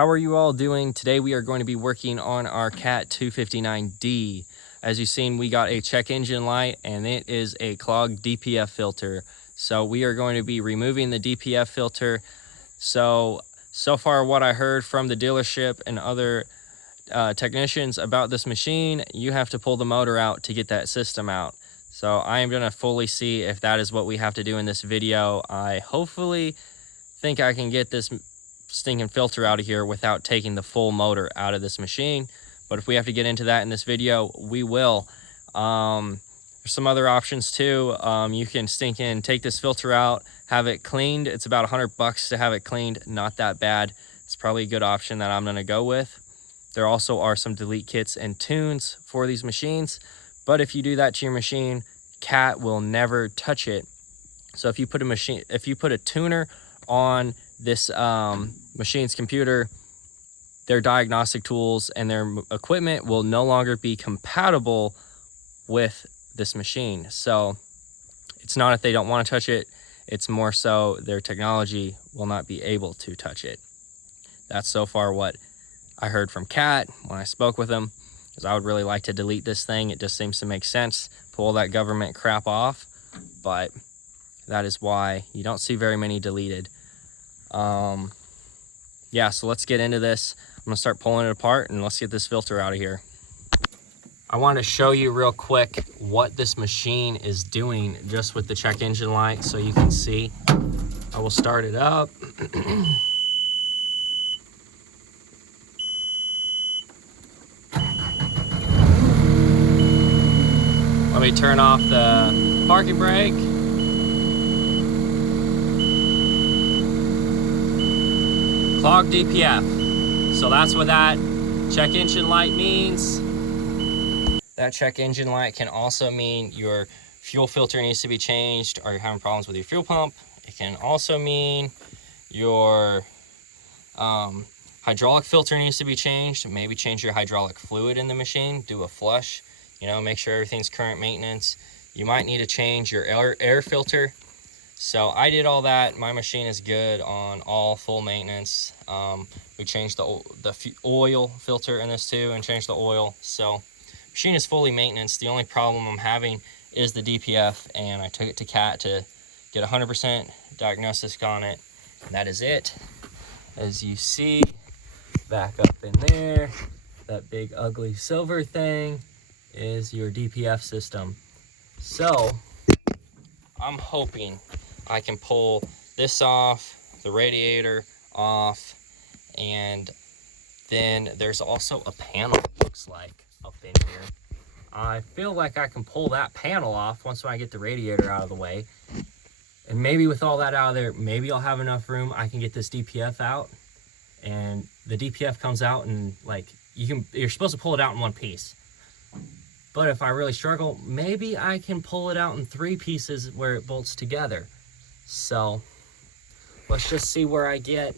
How are you all doing? Today we are going to be working on our Cat 259D. As you've seen, we got a check engine light and it is a clogged DPF filter. So we are going to be removing the DPF filter. So far what I heard from the dealership and other technicians about this machine, you have to pull the motor out to get that system out. So I am going to fully see if that is what we have to do in this video. I hopefully think I can get this stinking filter out of here without taking the full motor out of this machine, but if we have to get into that in this video, we will. There's some other options too. You can take this filter out, have it cleaned. It's about $100 to have it cleaned. Not that bad. It's probably a good option that I'm going to go with. There also are some delete kits and tunes for these machines, but if you do that to your machine, Cat will never touch it. So if you put a tuner on this machine's computer, their diagnostic tools and their equipment will no longer be compatible with this machine. So it's not if they don't want to touch it, it's more so their technology will not be able to touch it. That's so far what I heard from Cat when I spoke with him, because I would really like to delete this thing. It just seems to make sense, pull that government crap off, but that is why you don't see very many deleted. Yeah, so let's get into this. I'm gonna start pulling it apart and let's get this filter out of here. I want to show you real quick what this machine is doing just with the check engine light so you can see. I will start it up. Let me turn off the parking brake. Clogged DPF. So that's what that check engine light means. That check engine light can also mean your fuel filter needs to be changed or you're having problems with your fuel pump. It can also mean your hydraulic filter needs to be changed. Maybe change your hydraulic fluid in the machine, do a flush, make sure everything's current maintenance. You might need to change your air filter. So I did all that. My machine is good on all full maintenance. We changed the oil filter in this too and changed the oil. So machine is fully maintenance. The only problem I'm having is the DPF, and I took it to Cat to get 100% diagnosis on it. And that is it. As you see, back up in there, that big ugly silver thing is your DPF system. So I'm hoping I can pull this off, the radiator off, and then there's also a panel, it looks like, up in here. I feel like I can pull that panel off once I get the radiator out of the way. And maybe with all that out of there, maybe I'll have enough room I can get this DPF out. And the DPF comes out and you're supposed to pull it out in one piece. But if I really struggle, maybe I can pull it out in 3 pieces where it bolts together. So let's just see where I get.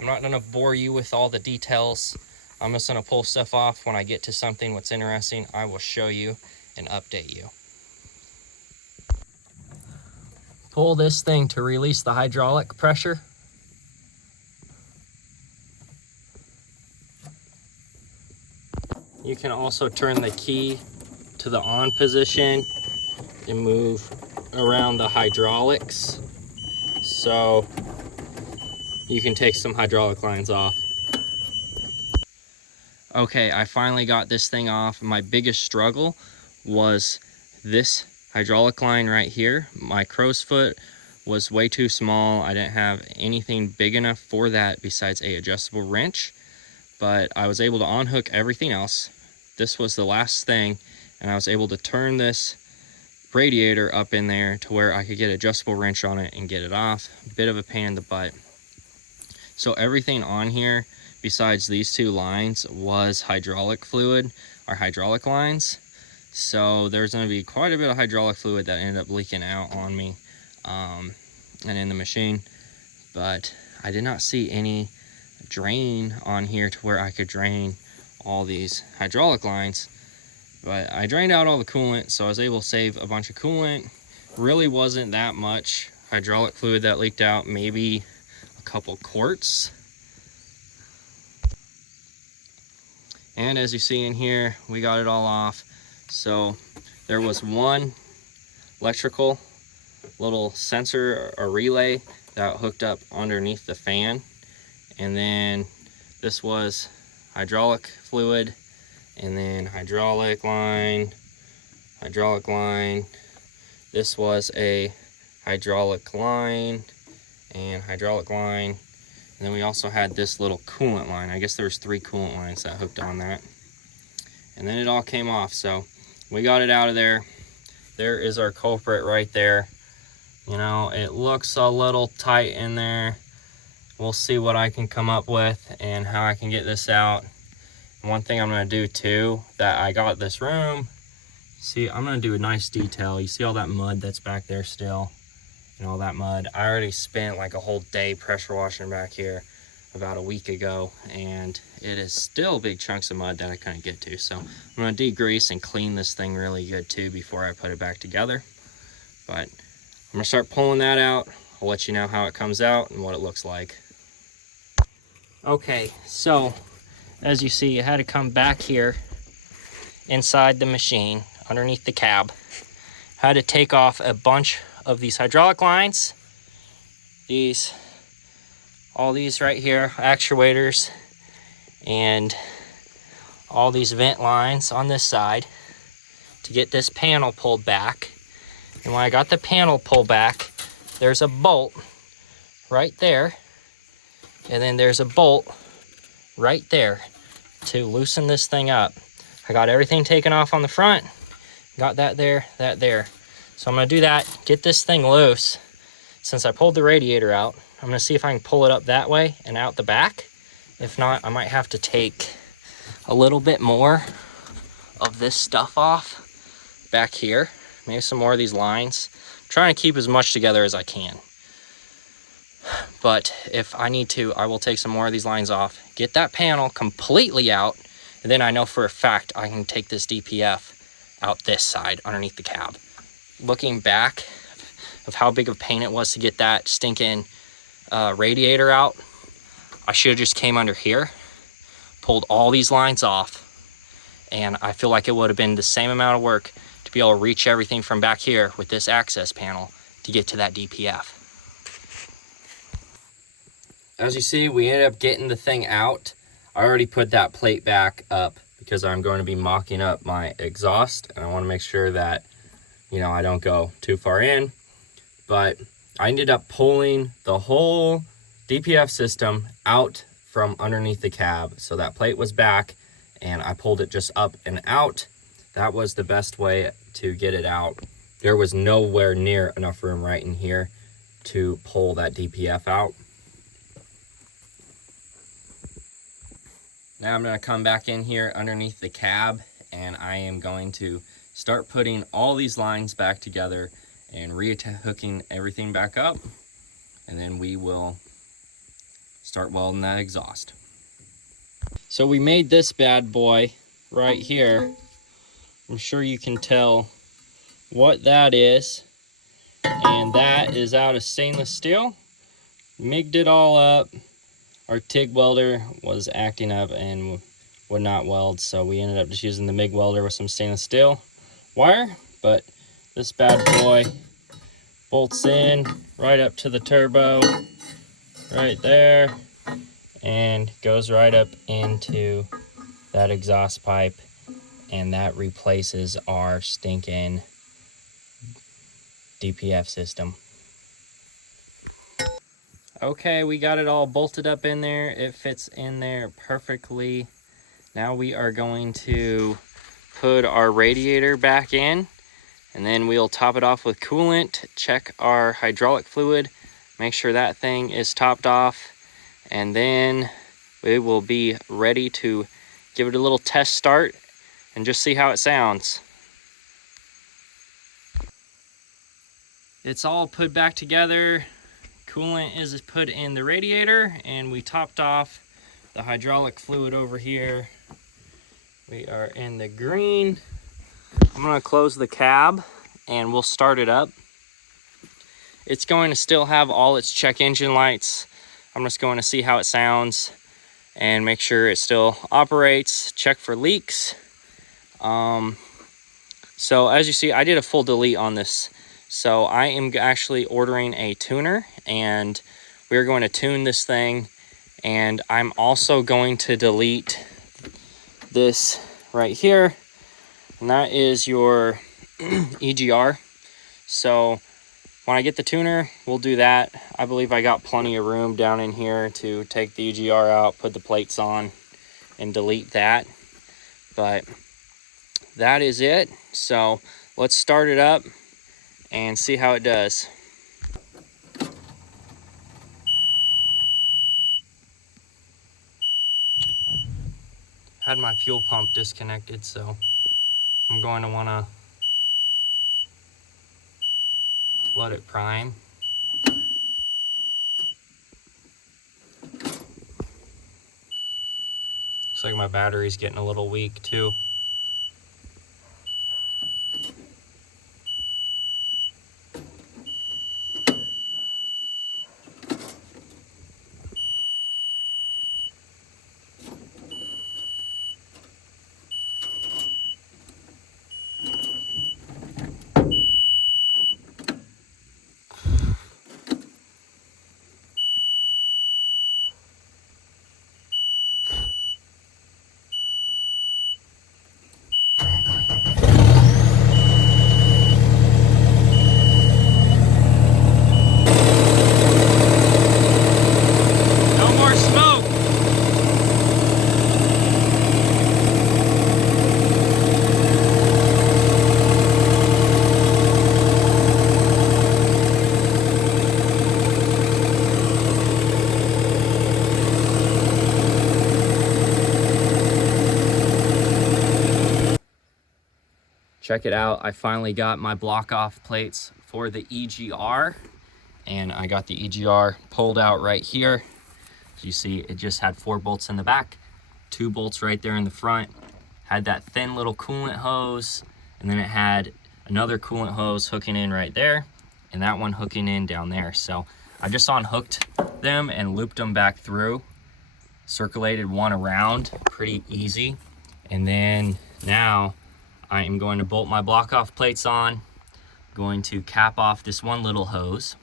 I'm not gonna bore you with all the details. I'm just gonna pull stuff off. When I get to something what's interesting, I will show you and update you. Pull this thing to release the hydraulic pressure. You can also turn the key to the on position and move around the hydraulics. So you can take some hydraulic lines off. Okay, I finally got this thing off. My biggest struggle was this hydraulic line right here. My crow's foot was way too small. I didn't have anything big enough for that besides a adjustable wrench, but I was able to unhook everything else. This was the last thing, and I was able to turn this radiator up in there to where I could get an adjustable wrench on it and get it off. Bit of a pain in the butt. So everything on here besides these 2 lines was hydraulic fluid or hydraulic lines. So there's going to be quite a bit of hydraulic fluid that ended up leaking out on me and in the machine. But I did not see any drain on here to where I could drain all these hydraulic lines. But I drained out all the coolant, so I was able to save a bunch of coolant. Really wasn't that much hydraulic fluid that leaked out, maybe a couple quarts. And as you see in here, we got it all off. So there was one electrical little sensor or relay that hooked up underneath the fan. And then this was hydraulic fluid, and then hydraulic line. This was a hydraulic line and hydraulic line. And then we also had this little coolant line. I guess there was 3 coolant lines that hooked on that. And then it all came off, so we got it out of there. There is our culprit right there. You know, it looks a little tight in there. We'll see what I can come up with and how I can get this out. And one thing I'm gonna do too, that I got this room, see, I'm gonna do a nice detail. You see all that mud that's back there still, and all that mud. I already spent like a whole day pressure washing back here about a week ago, and it is still big chunks of mud that I couldn't get to. So I'm gonna degrease and clean this thing really good too before I put it back together. But I'm gonna start pulling that out. I'll let you know how it comes out and what it looks like. Okay, so as you see, it had to come back here inside the machine underneath the cab. Had to take off a bunch of these hydraulic lines, all these right here, actuators, and all these vent lines on this side to get this panel pulled back. And when I got the panel pulled back, there's a bolt right there, and then there's a bolt right there to loosen this thing up. I got everything taken off on the front, got that there, that there. So I'm gonna do that, get this thing loose. Since I pulled the radiator out, I'm gonna see if I can pull it up that way and out the back. If not, I might have to take a little bit more of this stuff off back here. Maybe some more of these lines. I'm trying to keep as much together as I can. But if I need to, I will take some more of these lines off, get that panel completely out, and then I know for a fact I can take this DPF out this side underneath the cab. Looking back of how big of a pain it was to get that stinking radiator out, I should have just came under here, pulled all these lines off, and I feel like it would have been the same amount of work to be able to reach everything from back here with this access panel to get to that DPF. As you see, we ended up getting the thing out. I already put that plate back up because I'm going to be mocking up my exhaust, and I want to make sure that, you know, I don't go too far in. But I ended up pulling the whole DPF system out from underneath the cab. So that plate was back, and I pulled it just up and out. That was the best way to get it out. There was nowhere near enough room right in here to pull that DPF out. Now I'm going to come back in here underneath the cab, and I am going to start putting all these lines back together and re-hooking everything back up, and then we will start welding that exhaust. So we made this bad boy right here. I'm sure you can tell what that is, and that is out of stainless steel. Migged it all up. Our TIG welder was acting up and would not weld, so we ended up just using the MIG welder with some stainless steel wire. But this bad boy bolts in right up to the turbo right there and goes right up into that exhaust pipe, and that replaces our stinking DPF system. Okay, we got it all bolted up in there. It fits in there perfectly. Now we are going to put our radiator back in, and then we'll top it off with coolant, check our hydraulic fluid, make sure that thing is topped off, and then we will be ready to give it a little test start and just see how it sounds. It's all put back together. Coolant is put in the radiator, and we topped off the hydraulic fluid over here. We are in the green. I'm gonna close the cab and we'll start it up. It's going to still have all its check engine lights. I'm just going to see how it sounds, and make sure it still operates, check for leaks. So as you see, I did a full delete on this. So I am actually ordering a tuner, and we're going to tune this thing. And I'm also going to delete this right here, and that is your EGR. So when I get the tuner, we'll do that. I believe I got plenty of room down in here to take the EGR out, put the plates on, and delete that. But that is it. So let's start it up and see how it does. Had my fuel pump disconnected, so I'm going to want to let it prime. Looks like my battery's getting a little weak too. Check it out, I finally got my block off plates for the EGR, and I got the EGR pulled out right here. As you see, it just had 4 bolts in the back, 2 bolts right there in the front, had that thin little coolant hose, and then it had another coolant hose hooking in right there, and that one hooking in down there. So I just unhooked them and looped them back through, circulated one around, pretty easy. And then now I am going to bolt my block off plates on, going to cap off this one little hose,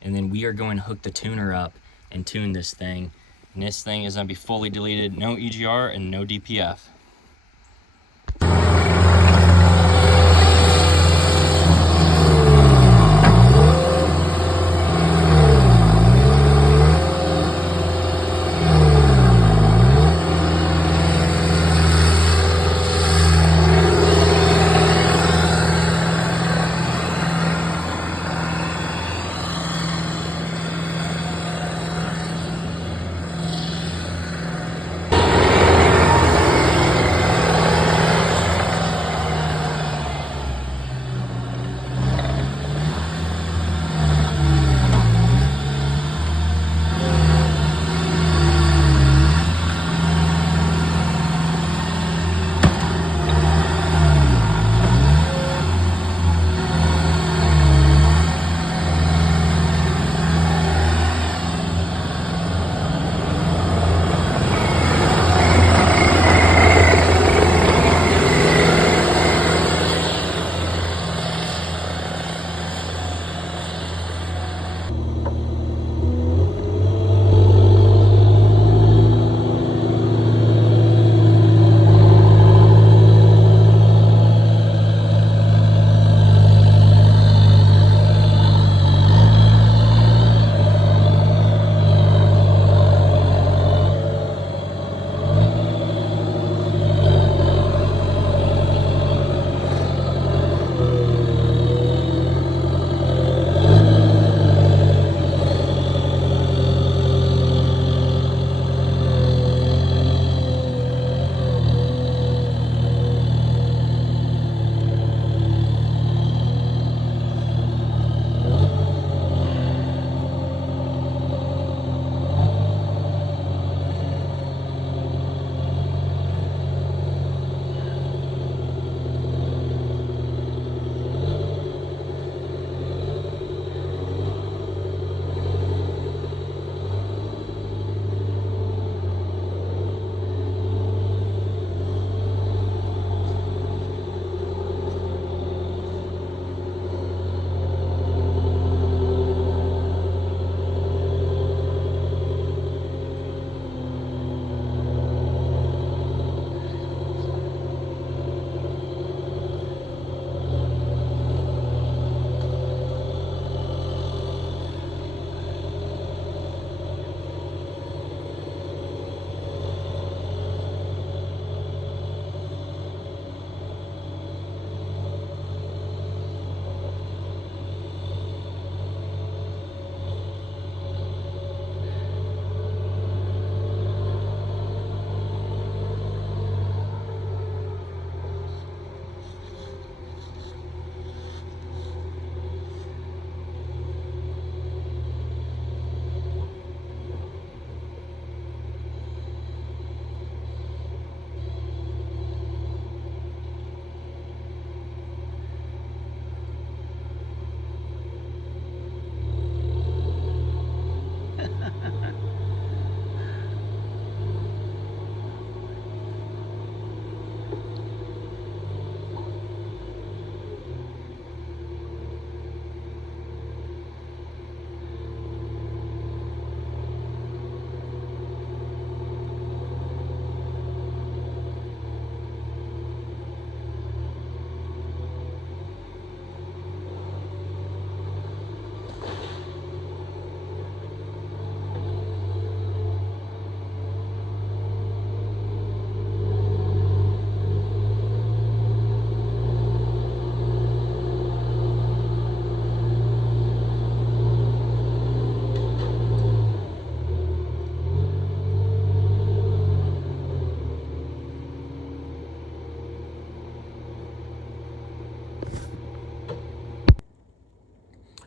and then we are going to hook the tuner up and tune this thing. And this thing is going to be fully deleted, no EGR and no DPF.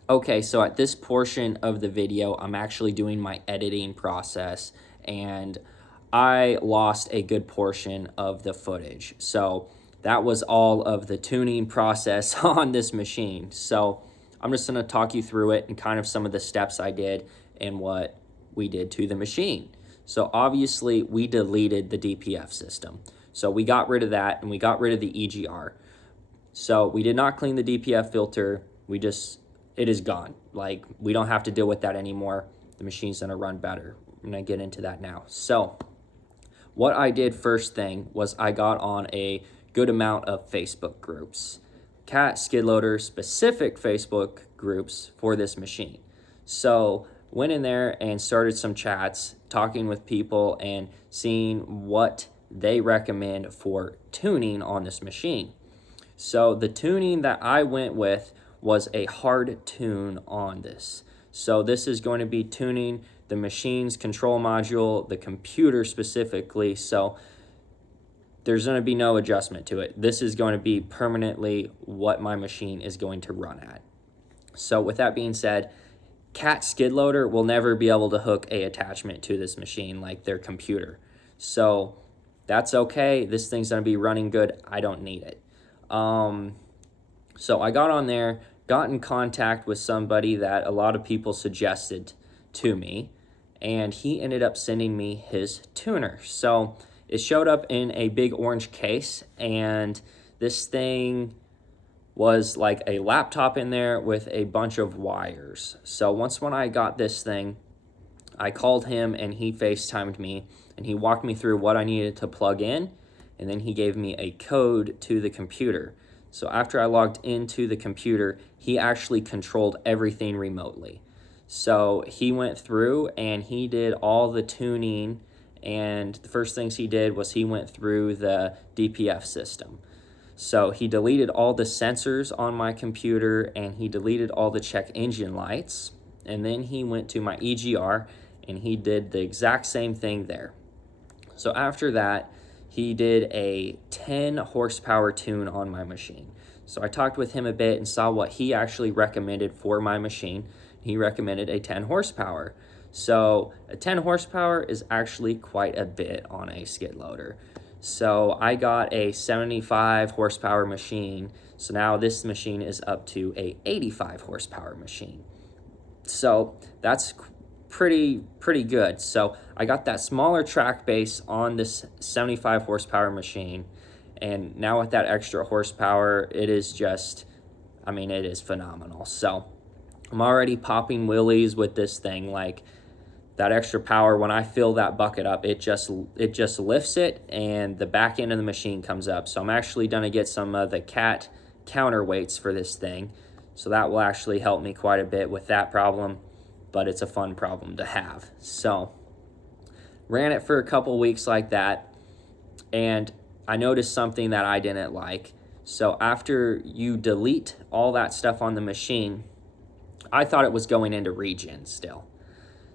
Okay, so at this portion of the video, I'm actually doing my editing process, and I lost a good portion of the footage. So that was all of the tuning process on this machine. So I'm just gonna talk you through it and kind of some of the steps I did and what we did to the machine. So obviously we deleted the DPF system. So we got rid of that and we got rid of the EGR. So we did not clean the DPF filter. It is gone. Like, we don't have to deal with that anymore. The machine's gonna run better. I'm gonna get into that now. So what I did first thing was I got on a good amount of Facebook groups, cat skid loader specific Facebook groups for this machine. So went in there and started some chats, talking with people and seeing what they recommend for tuning on this machine. So the tuning that I went with was a hard tune on this. So this is going to be tuning the machine's control module, the computer specifically. So there's going to be no adjustment to it. This is going to be permanently what my machine is going to run at. So with that being said, cat skid loader will never be able to hook a attachment to this machine like their computer. So that's okay. This thing's going to be running good. I don't need it. So I got on there, got in contact with somebody that a lot of people suggested to me, and he ended up sending me his tuner. So it showed up in a big orange case, and this thing was like a laptop in there with a bunch of wires. So when I got this thing, I called him and he FaceTimed me and he walked me through what I needed to plug in, and then he gave me a code to the computer. So after I logged into the computer, he actually controlled everything remotely. So he went through and he did all the tuning, and the first things he did was he went through the DPF system. So he deleted all the sensors on my computer and he deleted all the check engine lights, and then he went to my EGR and he did the exact same thing there. So after that, he did a 10 horsepower tune on my machine. So I talked with him a bit and saw what he actually recommended for my machine. He recommended a 10 horsepower. So a 10 horsepower is actually quite a bit on a skid loader. So I got a 75 horsepower machine. So now this machine is up to a 85 horsepower machine. So that's pretty good. So I got that smaller track base on this 75 horsepower machine, and now with that extra horsepower, it is just, it is phenomenal. So I'm already popping wheelies with this thing. Like, that extra power, when I fill that bucket up, it just lifts it and the back end of the machine comes up. So I'm actually gonna get some of the cat counterweights for this thing, so that will actually help me quite a bit with that problem, but it's a fun problem to have. So ran it for a couple weeks like that, and I noticed something that I didn't like. So after you delete all that stuff on the machine, I thought it was going into regen still.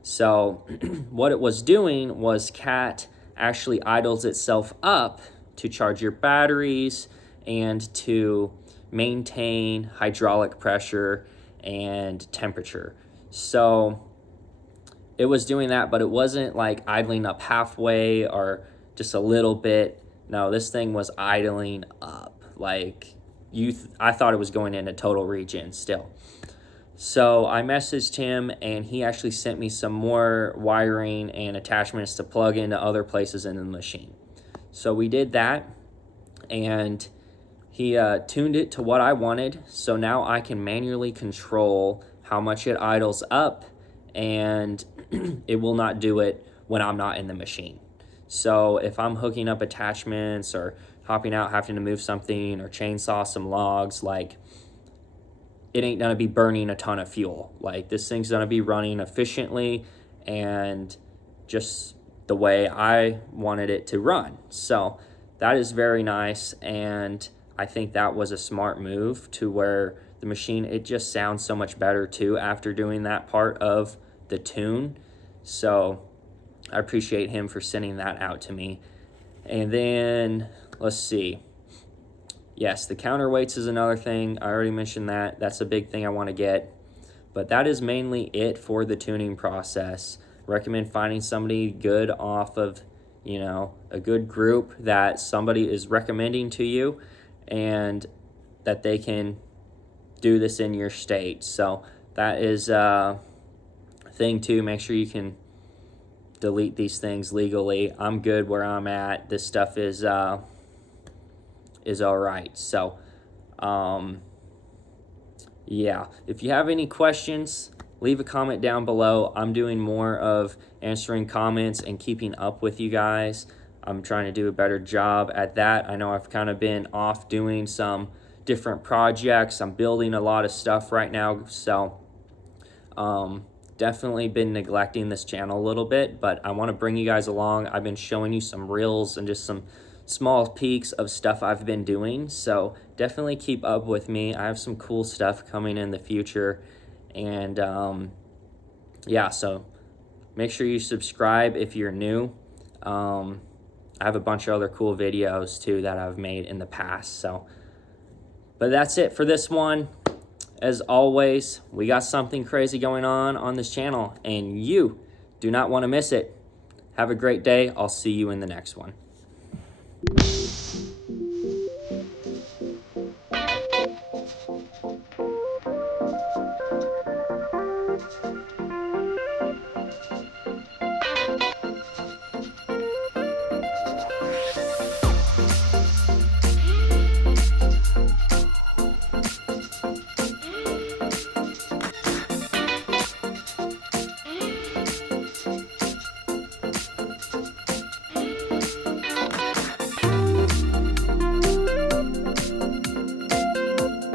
So what it was doing was cat actually idles itself up to charge your batteries and to maintain hydraulic pressure and temperature. So it was doing that, but it wasn't like idling up halfway or just a little bit. No, this thing was idling up. Like, I thought it was going into total regen still. So I messaged him and he actually sent me some more wiring and attachments to plug into other places in the machine. So we did that, and he tuned it to what I wanted. So now I can manually control how much it idles up, and it will not do it when I'm not in the machine. So if I'm hooking up attachments or hopping out, having to move something or chainsaw some logs, like, it ain't gonna be burning a ton of fuel. Like, this thing's gonna be running efficiently and just the way I wanted it to run. So that is very nice, and I think that was a smart move, to where the machine, it just sounds so much better too after doing that part of the tune. So I appreciate him for sending that out to me. And then let's see. Yes, the counterweights is another thing. I already mentioned that. That's a big thing I want to get. But that is mainly it for the tuning process. Recommend finding somebody good off of, you know, a good group that somebody is recommending to you, and that they can do this in your state. So that is thing too. Make sure you can delete these things legally. I'm good where I'm at. This stuff is all right. So yeah, if you have any questions, leave a comment down below. I'm doing more of answering comments and keeping up with you guys. I'm trying to do a better job at that. I know I've kind of been off doing some different projects. I'm building a lot of stuff right now, so definitely been neglecting this channel a little bit, but I want to bring you guys along. I've been showing you some reels and just some small peeks of stuff I've been doing, so definitely keep up with me. I have some cool stuff coming in the future, and yeah, so make sure you subscribe if you're new. I have a bunch of other cool videos too that I've made in the past. So, but that's it for this one. As always, we got something crazy going on this channel, and you do not want to miss it. Have a great day. I'll see you in the next one.